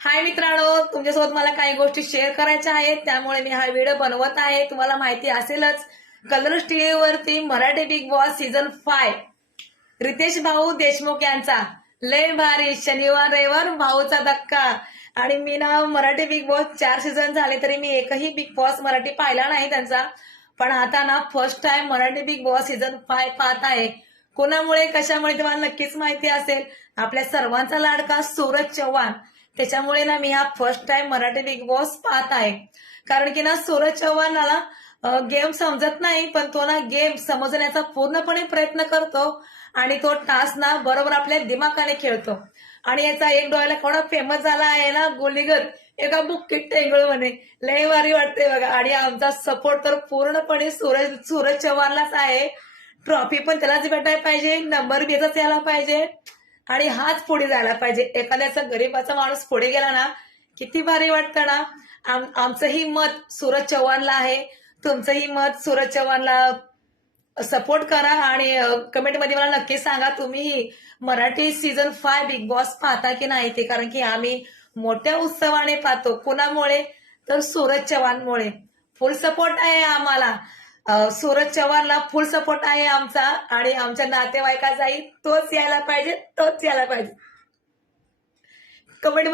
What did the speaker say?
हाय मित्रांनो तुमच्यासोबत मला काही गोष्टी शेअर करायच्या आहेत त्यामुळे मी हा व्हिडिओ बनवत आहे. तुम्हाला माहिती असेलच कलर्स टीव्ही वरती Marathi Bigg Boss season five Ritesh भाऊ देशमुख यांचा. लय भारी शनिवार रविवार भाऊचा धक्का. आणि मी ना मराठी बिग बॉस चार सीझन झाले तरी मी एकही बिग बॉस मराठी पाहिला नाही त्यांचा. पण आता ना first time Marathi Bigg Boss season five पाहत आहे. कोणामुळे कशामुळे तुम्हाला नक्कीच माहिती असेल. आपल्या सर्वांचा लाडका सूरज चव्हाण. त्याच्यामुळे ना मी हा first time Marathi Bigg Boss पाहत आहे. कारण की ना सूरज चव्हाणाला गेम समजत नाही पण तो ना गेम समजण्याचा पूर्णपणे प्रयत्न करतो आणि तो टास्क ना बरोबर आपल्या दिमाखाने खेळतो. आणि याचा एक डोळ्याला केवढा फेमस झाला आहे ना गोलीगत एका बुक्कीत टेंगळ म्हणे लय भारी वाटते बघा. आणि आमचा सपोर्ट तर पूर्णपणे सूरज सूरज चव्हाणलाच आहे. ट्रॉफी पण त्यालाच भेटायला पाहिजे नंबर घेतच यायला पाहिजे. आणि हाच पुढे जायला पाहिजे. एखाद्याचा गरीबाचा माणूस पुढे गेला ना किती भारी वाटतं ना? आमचंही मत सूरज चव्हाणला आहे. तुमचंही मत सूरज चव्हाणला सपोर्ट करा आणि कमेंटमध्ये मला नक्की सांगा तुम्ही Marathi season five Bigg Boss पाहता की नाही ते? कारण की आम्ही मोठ्या उत्सवाने पाहतो. कुणामुळे? तर सूरज चव्हाणमुळे. फुल सपोर्ट आहे आम्हाला. सूरज चव्हाणला फुल सपोर्ट आहे आमचा आणि आमच्या नातेवाईकाचाही तोच यायला पाहिजे तोच यायला पाहिजे. कमेंट